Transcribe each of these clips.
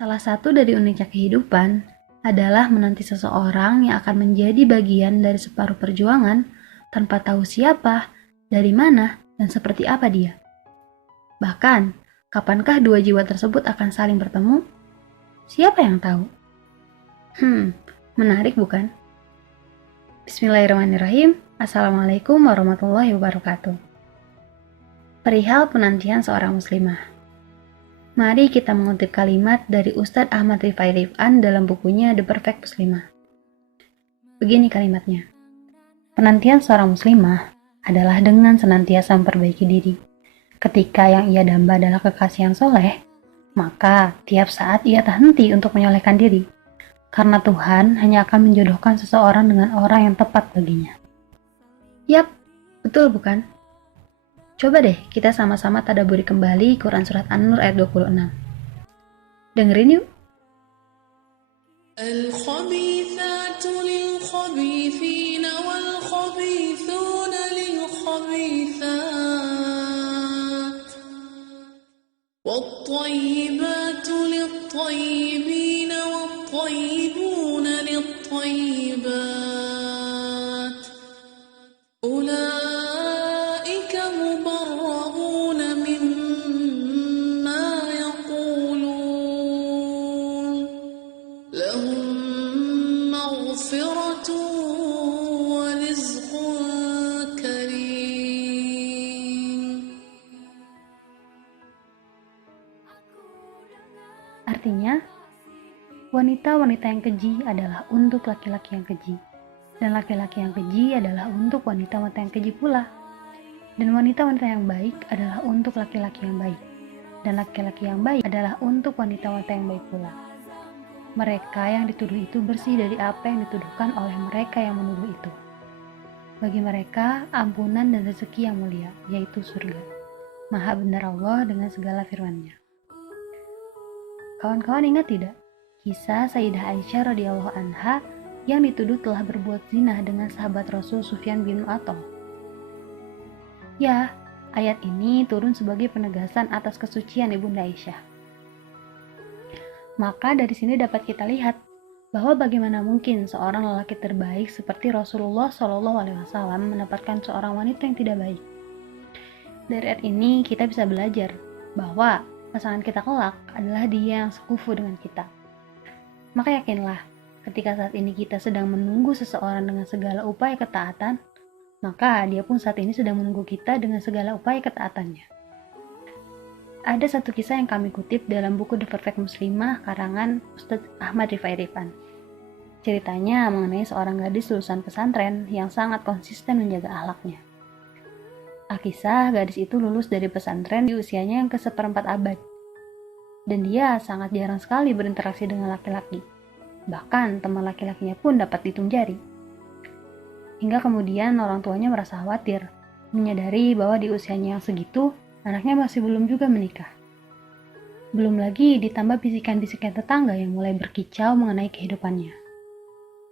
Salah satu dari uniknya kehidupan adalah menanti seseorang yang akan menjadi bagian dari separuh perjuangan tanpa tahu siapa, dari mana, dan seperti apa dia. Bahkan, kapankah dua jiwa tersebut akan saling bertemu? Siapa yang tahu? Menarik bukan? Bismillahirrahmanirrahim. Assalamualaikum warahmatullahi wabarakatuh. Perihal penantian seorang muslimah. Mari kita mengutip kalimat dari Ustadz Ahmad Rifai Rifan dalam bukunya The Perfect Muslimah. Begini kalimatnya. Penantian seorang muslimah adalah dengan senantiasa memperbaiki diri. Ketika yang ia damba adalah kekasih yang soleh, maka tiap saat ia tak henti untuk menyolehkan diri. Karena Tuhan hanya akan menjodohkan seseorang dengan orang yang tepat baginya. Yap, betul bukan? Coba deh kita sama-sama tadabburi kembali Quran Surat An-Nur ayat 26. Dengerin yuk. Al-khabithatu lil-khabithina wal-khabithuna lil-khabithat wat-tayyibatu lit-tayyibina wat-tayyibuna lit-tayyibat ulaika mubarra'una mimma yaqulun lahum maghfiratun wa rizqun karim. Artinya, wanita-wanita yang keji adalah untuk laki-laki yang keji, dan laki-laki yang keji adalah untuk wanita-wanita yang keji pula. Dan wanita-wanita yang baik adalah untuk laki-laki yang baik, dan laki-laki yang baik adalah untuk wanita-wanita yang baik pula. Mereka yang dituduh itu bersih dari apa yang dituduhkan oleh mereka yang menuduh itu. Bagi mereka, ampunan dan rezeki yang mulia, yaitu surga. Maha benar Allah dengan segala firman-Nya. Kawan-kawan ingat tidak? Kisah Sayyidah Aisyah radhiyallahu anha yang dituduh telah berbuat zina dengan sahabat Rasul Sufyan bin Mu'attal. Ya, ayat ini turun sebagai penegasan atas kesucian Ibunda Aisyah. Maka dari sini dapat kita lihat bahwa bagaimana mungkin seorang lelaki terbaik seperti Rasulullah SAW mendapatkan seorang wanita yang tidak baik. Dari ayat ini kita bisa belajar bahwa pasangan kita kelak adalah dia yang sekufu dengan kita. Maka yakinlah, ketika saat ini kita sedang menunggu seseorang dengan segala upaya ketaatan, maka dia pun saat ini sedang menunggu kita dengan segala upaya ketaatannya. Ada satu kisah yang kami kutip dalam buku The Perfect Muslimah karangan Ustadz Ahmad Rifai Rifan. Ceritanya mengenai seorang gadis lulusan pesantren yang sangat konsisten menjaga akhlaknya. Alkisah, gadis itu lulus dari pesantren di usianya yang ke-1/4 abad. Dan dia sangat jarang sekali berinteraksi dengan laki-laki. Bahkan teman laki-lakinya pun dapat dihitung jari. Hingga kemudian orang tuanya merasa khawatir, menyadari bahwa di usianya yang segitu, anaknya masih belum juga menikah. Belum lagi ditambah bisikan-bisikan tetangga yang mulai berkicau mengenai kehidupannya.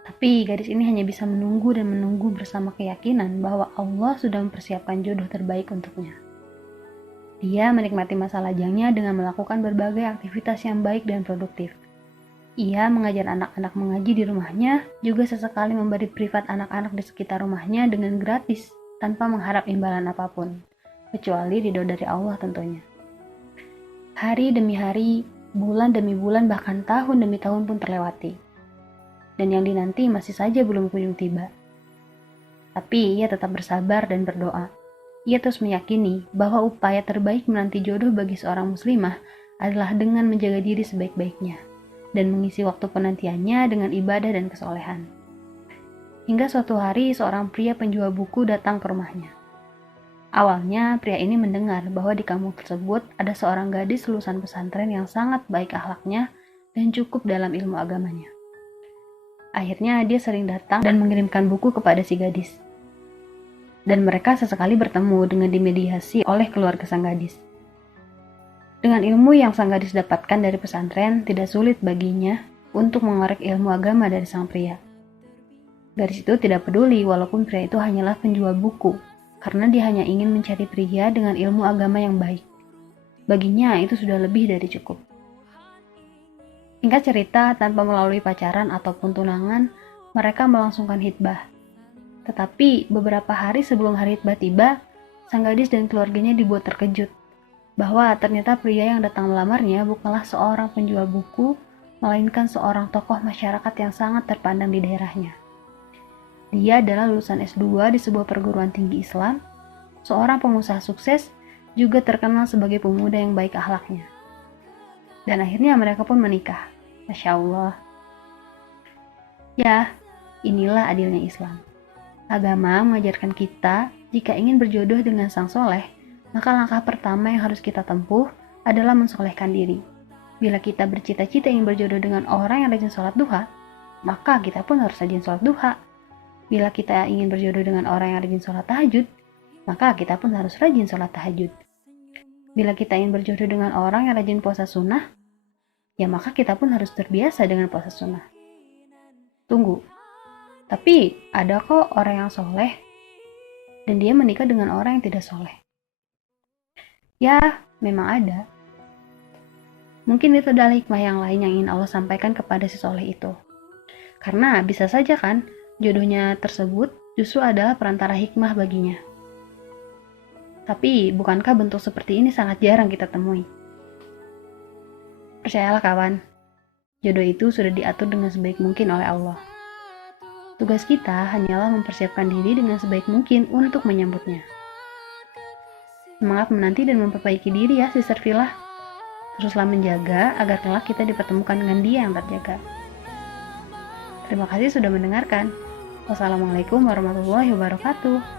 Tapi gadis ini hanya bisa menunggu dan menunggu bersama keyakinan bahwa Allah sudah mempersiapkan jodoh terbaik untuknya. Dia menikmati masa lajangnya dengan melakukan berbagai aktivitas yang baik dan produktif. Ia mengajar anak-anak mengaji di rumahnya, juga sesekali memberi privat anak-anak di sekitar rumahnya dengan gratis, tanpa mengharap imbalan apapun, kecuali ridho dari Allah tentunya. Hari demi hari, bulan demi bulan, bahkan tahun demi tahun pun terlewati. Dan yang dinanti masih saja belum kunjung tiba. Tapi ia tetap bersabar dan berdoa. Ia terus meyakini bahwa upaya terbaik menanti jodoh bagi seorang muslimah adalah dengan menjaga diri sebaik-baiknya dan mengisi waktu penantiannya dengan ibadah dan kesolehan. Hingga suatu hari seorang pria penjual buku datang ke rumahnya. Awalnya pria ini mendengar bahwa di kampung tersebut ada seorang gadis lulusan pesantren yang sangat baik akhlaknya dan cukup dalam ilmu agamanya. Akhirnya dia sering datang dan mengirimkan buku kepada si gadis. Dan mereka sesekali bertemu dengan dimediasi oleh keluarga sang gadis. Dengan ilmu yang sang gadis dapatkan dari pesantren, tidak sulit baginya untuk mengorek ilmu agama dari sang pria. Gadis itu tidak peduli walaupun pria itu hanyalah penjual buku, karena dia hanya ingin mencari pria dengan ilmu agama yang baik. Baginya itu sudah lebih dari cukup. Singkat cerita, tanpa melalui pacaran ataupun tunangan, mereka melangsungkan hitbah. Tetapi beberapa hari sebelum hari hitbah tiba, sang gadis dan keluarganya dibuat terkejut bahwa ternyata pria yang datang melamarnya bukanlah seorang penjual buku, melainkan seorang tokoh masyarakat yang sangat terpandang di daerahnya. Dia adalah lulusan S2 di sebuah perguruan tinggi Islam, seorang pengusaha sukses, juga terkenal sebagai pemuda yang baik akhlaknya. Dan akhirnya mereka pun menikah. Masya Allah. Ya, inilah adilnya Islam. Agama mengajarkan kita, jika ingin berjodoh dengan sang soleh, maka langkah pertama yang harus kita tempuh adalah mensolehkan diri. Bila kita bercita-cita ingin berjodoh dengan orang yang rajin sholat duha, maka kita pun harus rajin sholat duha. Bila kita ingin berjodoh dengan orang yang rajin sholat tahajud, maka kita pun harus rajin sholat tahajud. Bila kita ingin berjodoh dengan orang yang rajin puasa sunnah, ya maka kita pun harus terbiasa dengan puasa sunnah. Tunggu, tapi ada kok orang yang soleh, dan dia menikah dengan orang yang tidak soleh. Ya, memang ada. Mungkin itu adalah hikmah yang lain yang ingin Allah sampaikan kepada si soleh itu. Karena bisa saja kan, jodohnya tersebut justru adalah perantara hikmah baginya. Tapi, bukankah bentuk seperti ini sangat jarang kita temui? Percayalah kawan, jodoh itu sudah diatur dengan sebaik mungkin oleh Allah. Tugas kita hanyalah mempersiapkan diri dengan sebaik mungkin untuk menyambutnya. Semangat menanti dan memperbaiki diri ya, Sister Villa. Teruslah menjaga agar kelak kita dipertemukan dengan dia yang terjaga. Terima kasih sudah mendengarkan. Wassalamualaikum warahmatullahi wabarakatuh.